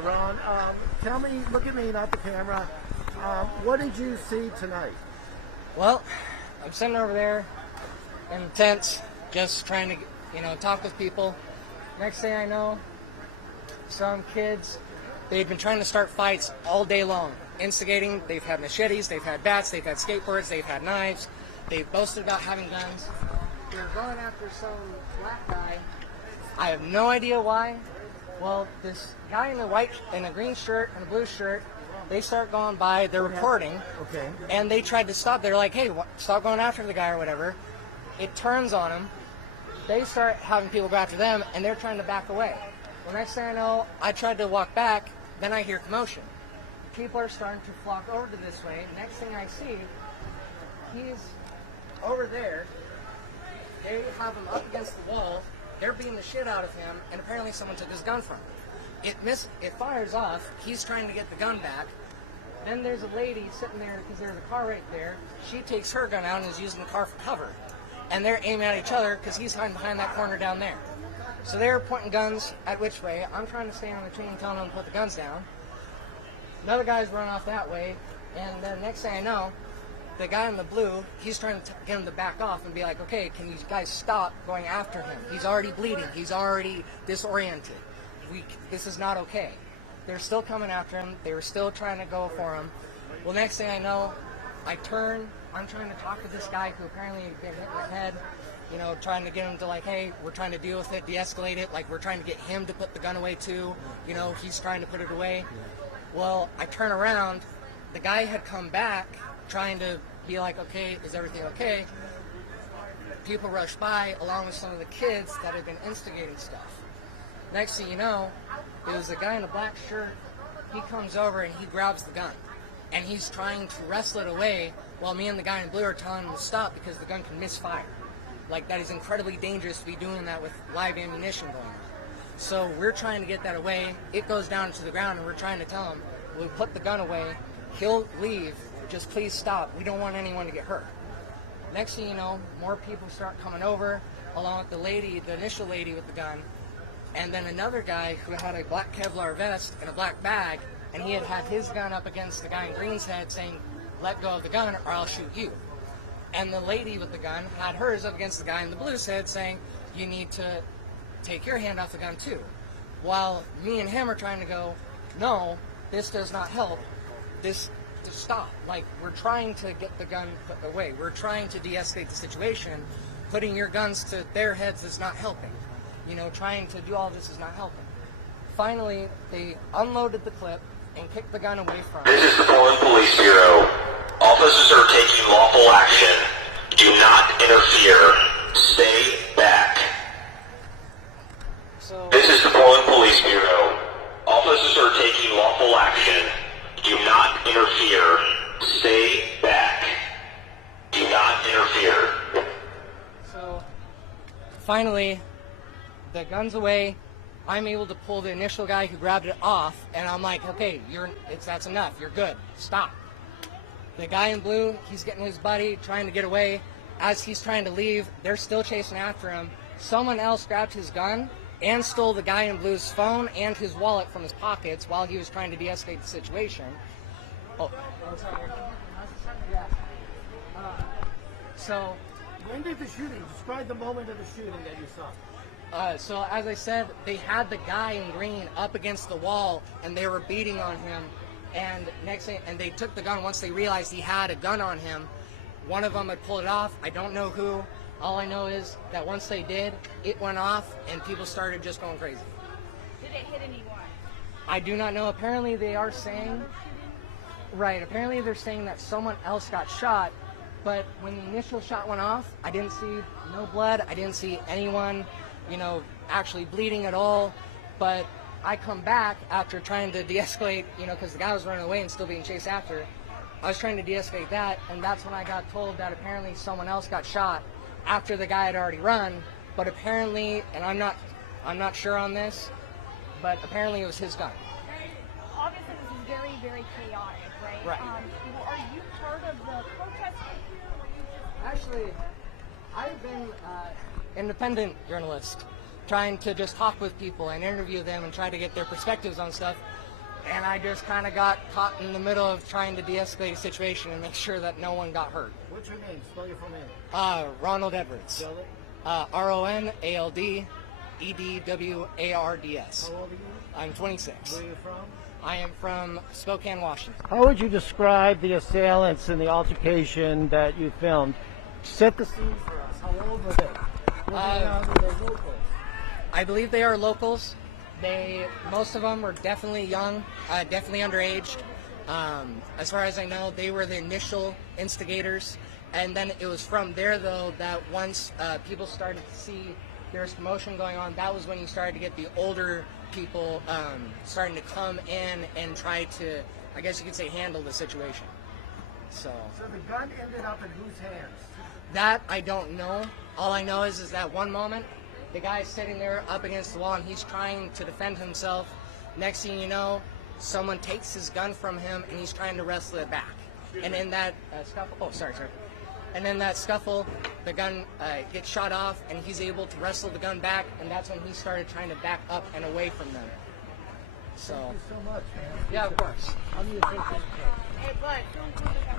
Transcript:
Ron. Tell me, look at me, not the camera. What did you see tonight? Well, I'm sitting over there in the tents, just trying to, talk with people. Next thing I know, some kids, they've been trying to start fights all day long. Instigating, they've had machetes, they've had bats, they've had skateboards, they've had knives. They've boasted about having guns. They're going after some black guy. I have no idea why. Well, this guy in a green shirt and a blue shirt, they start going by, they're recording, and they tried to stop. They're like, hey, stop going after the guy or whatever. It turns on them. They start having people go after them, and they're trying to back away. Well, next thing I know, I tried to walk back, then I hear commotion. People are starting to flock over to this way. Next thing I see, he's over there. They have him up against the wall. They're beating the shit out of him, and apparently someone took his gun from him. It fires off. He's trying to get the gun back. Then there's a lady sitting there because there's a car right there. She takes her gun out and is using the car for cover. And they're aiming at each other because he's hiding behind that corner down there. So they're pointing guns at which way. I'm trying to stay on the chain, telling them to put the guns down. Another guy's running off that way, and then next thing I know, the guy in the blue, he's trying to get him to back off and be like, okay, can you guys stop going after him? He's already bleeding. He's already disoriented. This is not okay. They're still coming after him. They were still trying to go for him. Well, next thing I know, I turn. I'm trying to talk to this guy who apparently had been hit in the head, trying to get him to like, hey, we're trying to deal with it, de-escalate it. Like, we're trying to get him to put the gun away too. He's trying to put it away. Well, I turn around. The guy had come back trying to be like, okay, is everything okay? People rush by along with some of the kids that had been instigating stuff. Next thing you know, it was a guy in a black shirt. He comes over and he grabs the gun. And he's trying to wrestle it away while me and the guy in blue are telling him to stop because the gun can misfire. Like, that is incredibly dangerous to be doing that with live ammunition going on. So we're trying to get that away. It goes down to the ground and we're trying to tell him, we'll put the gun away. He'll leave. Just please stop. We don't want anyone to get hurt. Next thing you know, more people start coming over, along with the initial lady with the gun, and then another guy who had a black Kevlar vest and a black bag, and he had his gun up against the guy in green's head saying, let go of the gun or I'll shoot you. And the lady with the gun had hers up against the guy in the blue's head saying, you need to take your hand off the gun too. While me and him are trying to go, no, this does not help. This to stop. Like, we're trying to get the gun put away. We're trying to de-escalate the situation. Putting your guns to their heads is not helping. Trying to do all this is not helping. Finally, they unloaded the clip and kicked the gun away from This is the Portland Police Bureau. Officers are taking lawful action. Do not interfere. Stay back. This is the Portland Police Bureau. Officers are taking lawful action. Do not interfere. Stay back. Do not interfere. So, finally, the gun's away. I'm able to pull the initial guy who grabbed it off, and I'm like, okay, that's enough. You're good. Stop. The guy in blue, he's getting his buddy, trying to get away. As he's trying to leave, they're still chasing after him. Someone else grabbed his gun and stole the guy in blue's phone and his wallet from his pockets while he was trying to de-escalate the situation. Oh, yeah. So, when did the shooting? Describe the moment of the shooting that you saw. So as I said, they had the guy in green up against the wall and they were beating on him. And they took the gun once they realized he had a gun on him. One of them had pulled it off. I don't know who. All I know is that once they did, it went off and people started just going crazy. Did it hit anyone? I do not know. Apparently they are saying, right, apparently they're saying that someone else got shot, but when the initial shot went off, I didn't see no blood. I didn't see anyone, actually bleeding at all. But I come back after trying to de-escalate, because the guy was running away and still being chased after. I was trying to de-escalate that, and that's when I got told that apparently someone else got shot after the guy had already run. But apparently, and I'm not sure on this, but apparently it was his gun. Obviously, this is very, very chaotic, right? Right. Are you part of the protest here? Actually, I've been independent journalist, trying to just talk with people and interview them and try to get their perspectives on stuff. and I just kind of got caught in the middle of trying to de-escalate the situation and make sure that no one got hurt. What's your name? Spell your full name. Ronald Edwards. Spell it. RONALD-EDWARDS. How old are you? I'm 26. Where are you from? I am from Spokane, Washington. How would you describe the assailants in the altercation that you filmed? Set the scene for us. How old were they? Were they locals? I believe they are locals. Most of them were definitely young, definitely underage. As far as I know, they were the initial instigators. And then it was from there, though, that once people started to see there was commotion going on, that was when you started to get the older people starting to come in and try to, I guess you could say, handle the situation. So the gun ended up in whose hands? that I don't know. All I know is that one moment, the guy's sitting there up against the wall and he's trying to defend himself. Next thing you know, someone takes his gun from him and he's trying to wrestle it back. And in that scuffle, And in that scuffle, the gun gets shot off, and he's able to wrestle the gun back, and that's when he started trying to back up and away from them. So, Thank you so much, man. yeah, of course. I'm the official coach. Hey, bud, don't do the